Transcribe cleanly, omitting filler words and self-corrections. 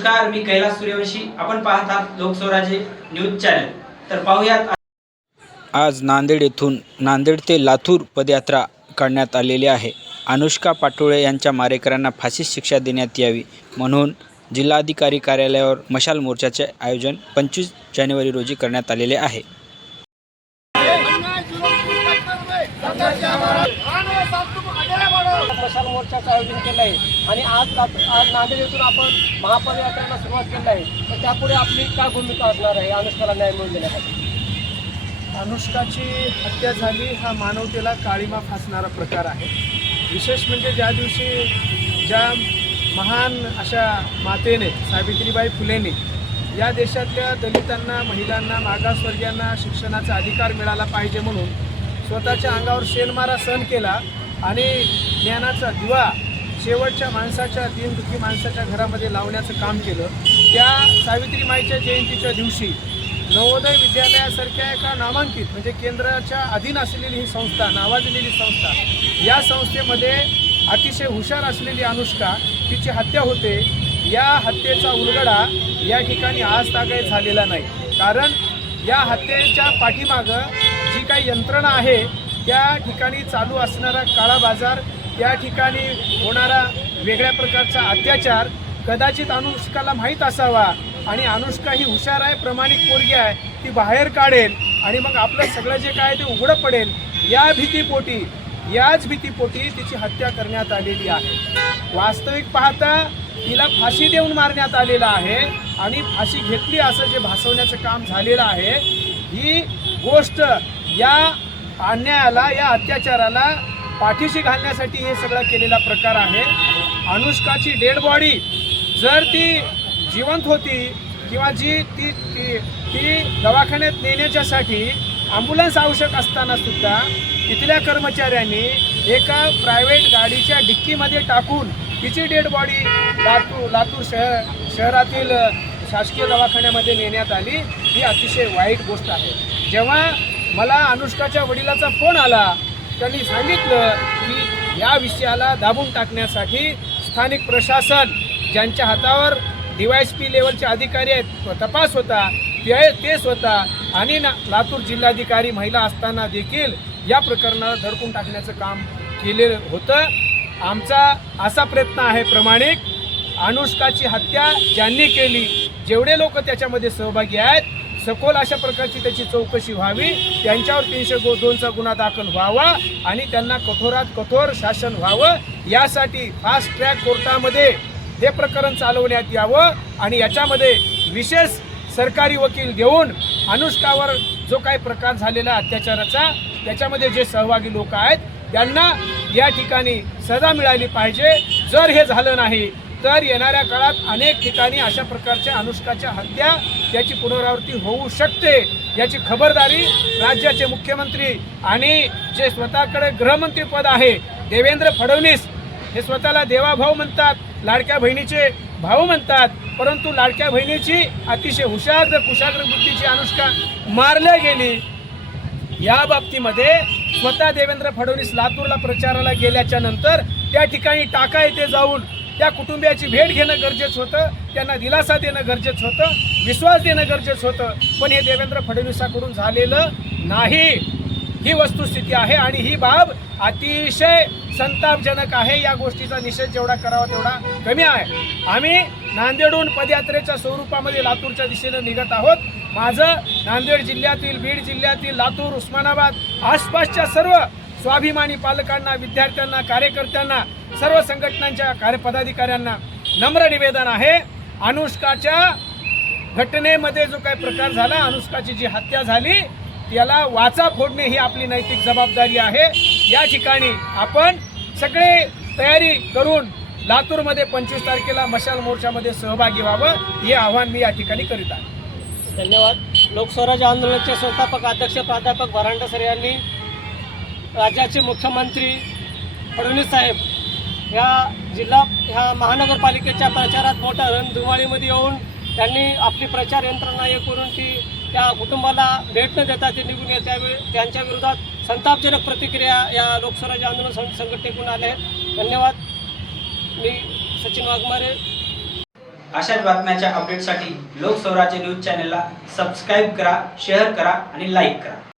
नमस्कार, मी कैलास सूर्यवंशी. आपण पाहत आहात लोकस्वराज्य न्यूज चॅनल. तर पाहूयात. आज नांदेड येथून नांदेड ते लातूर पदयात्रा काढण्यात आलेली आहे. अनुष्का पाटोळे यांच्या मारेकऱ्यांना फाशीची शिक्षा देण्यात यावी म्हणून जिल्हाधिकारी कार्यालयावर मशाल मोर्चाचे आयोजन 25 जानेवारी रोजी करण्यात आलेले आहे. मशाल मोर्चाचं आयोजन केलं आहे आणि आज नांदेड येथून आपण महापदयात्रेला सुरुवात केली आहे. तर त्यापुढे आपली काय भूमिका असणार आहे अनुष्काला न्याय मिळवून देण्यासाठी? अनुष्काची हत्या झाली हा मानवतेला काळिमा फासणारा प्रकार आहे. विशेष म्हणजे ज्या दिवशी ज्या महान अशा मातेने सावित्रीबाई फुलेने या देशातल्या दलितांना, महिलांना, मागासवर्गीयांना शिक्षणाचा अधिकार मिळाला पाहिजे म्हणून स्वतःच्या अंगावर शेणमारा सहन केला आणि ज्ञानाचा दिवा शेवटच्या माणसाच्या, दीनदुखी माणसाच्या घरामध्ये लावण्याचं काम केलं. त्या सावित्रीमाईच्या जयंतीच्या दिवशी नवोदय विद्यालयासारख्या एका नामांकित म्हणजे केंद्राच्या अधीन असलेली ही संस्था, नावाजलेली संस्था, या संस्थेमध्ये अतिशय हुशार असलेली अनुष्का, तिची हत्या होते. या हत्येचा उलगडा या ठिकाणी आज तागायत झालेला नाही. कारण या हत्येच्या पाठीमागं जी काही यंत्रणा आहे त्या ठिकाणी चालू असणारा काळा बाजार, त्या ठिकाणी होणारा वेगळ्या प्रकारचा अत्याचार कदाचित अनुष्काला माहीत असावा आणि अनुष्का ही हुशार आहे, प्रामाणिक पोरगी आहे, ती बाहेर काढेल आणि मग आपलं सगळं जे काय ते उघडं पडेल. याच भीतीपोटी तिची हत्या करण्यात आलेली आहे. वास्तविक पाहता तिला फाशी देऊन मारण्यात आलेला आहे आणि फाशी घेतली असं जे भासवण्याचं काम झालेलं आहे. ही गोष्ट या अन्यायाला, या अत्याचाराला पाठीशी घालण्यासाठी हे सगळं केलेला प्रकार आहे. अनुष्काची डेड बॉडी जर ती जिवंत होती किंवा ती दवाखान्यात नेण्याच्यासाठी ॲम्ब्युलन्स आवश्यक असताना सुद्धा तिथल्या कर्मचाऱ्यांनी एका प्रायव्हेट गाडीच्या डिक्कीमध्ये टाकून तिची डेड बॉडी लातूर शहरातील शासकीय दवाखान्यामध्ये नेण्यात आली. ही अतिशय वाईट गोष्ट आहे. जेव्हा मला अनुष्काच्या वडिलाचा फोन आला, त्यांनी सांगितलं की या विषयाला दाबून टाकण्यासाठी स्थानिक प्रशासन, ज्यांच्या हातावर DYSP लेवलचे अधिकारी आहेत, तपास होता, ते स्वतः आणि लातूर जिल्हाधिकारी महिला असताना देखील या प्रकरणाला धडकून टाकण्याचं काम केलेलं होतं. आमचा असा प्रयत्न आहे प्रामाणिक, अनुष्काची हत्या ज्यांनी केली, जेवढे लोक त्याच्यामध्ये सहभागी आहेत, सखोल अशा प्रकारची त्याची चौकशी व्हावी, त्यांच्यावर 302चा गुन्हा दाखल व्हावा आणि त्यांना कठोरात कठोर शासन व्हावं. यासाठी फास्ट ट्रॅक कोर्टामध्ये हे प्रकरण चालवण्यात यावं आणि याच्यामध्ये विशेष सरकारी वकील देऊन अनुष्कावर जो काही प्रकार झालेला अत्याचाराचा, त्याच्यामध्ये जे सहभागी लोक आहेत त्यांना या ठिकाणी सजा मिळाली पाहिजे. जर हे झालं नाही तर येणाऱ्या काळात अनेक ठिकाणी अशा प्रकारच्या अनुष्काच्या हत्या त्याची पुनरावृत्ती होऊ शकते. याची खबरदारी राज्याचे मुख्यमंत्री आणि जे स्वतःकडे गृहमंत्रीपद आहे देवेंद्र फडणवीस, हे स्वतःला देवाभाऊ म्हणतात, लाडक्या बहिणीचे भाऊ म्हणतात, परंतु लाडक्या बहिणीची अतिशय कुशाग्र बुद्धीची अनुष्का मारल्या गेली. या बाबतीमध्ये स्वतः देवेंद्र फडणवीस लातूरला प्रचाराला गेल्याच्या नंतर त्या ठिकाणी टाका येथे जाऊन त्या कुटुंबियाची भेट घेणं गरजेचं होतं, त्यांना दिलासा देणं गरजेचं होतं, विश्वास देणं गरजेचं होतं. पण हे देवेंद्र फडणवीसाकडून झालेलं नाही. ही वस्तुस्थिती आहे आणि ही बाब अतिशय संतापजनक आहे. या गोष्टीचा निषेध जेवढा करावा तेवढा कमी आहे. आम्ही नांदेडहून पदयात्रेच्या स्वरूपामध्ये लातूरच्या दिशेनं निघत आहोत. माझं नांदेड जिल्ह्यातील, बीड जिल्ह्यातील, लातूर, उस्मानाबाद आसपासच्या सर्व स्वाभिमानी पालकांना, विद्यार्थ्यांना, कार्यकर्त्यांना, सर्व संघटनांच्या पदाधिकाऱ्यांना नम्र निवेदन आहे, अनुष्काच्या घटनेमध्ये जो काही प्रकार झाला, अनुष्काची जी हत्या झाली, त्याला वाचा फोडणे ही आपली नैतिक जबाबदारी आहे. या ठिकाणी आपण सगळे तयारी करून लातूरमध्ये 25 तारखेला मशाल मोर्चामध्ये सहभागी व्हावं, हे आव्हान मी या ठिकाणी करीत आहे. धन्यवाद. लोकस्वराज्य आंदोलनाचे संस्थापक अध्यक्ष प्राध्यापक वरांडे सर यांनी राज्याचे मुख्यमंत्री फडणवीस साहेब ह्या महानगरपालिकेच्या प्रचारात मोठ्या रणधुमाळीमध्ये येऊन त्यांनी आपली प्रचार यंत्रणा हे करून त्या कुटुंबाला भेट न देता ते निघून येत, त्यावेळी त्यांच्या विरोधात संतापजनक प्रतिक्रिया या लोकस्वराज्य आंदोलन संघटनेकडून आल्या आहेत. धन्यवाद. मी सचिन वाघमारे. अशाच बातम्याच्या अपडेटसाठी लोकस्वराज्य न्यूज चॅनलला सबस्क्राईब करा, शेअर करा आणि लाईक करा.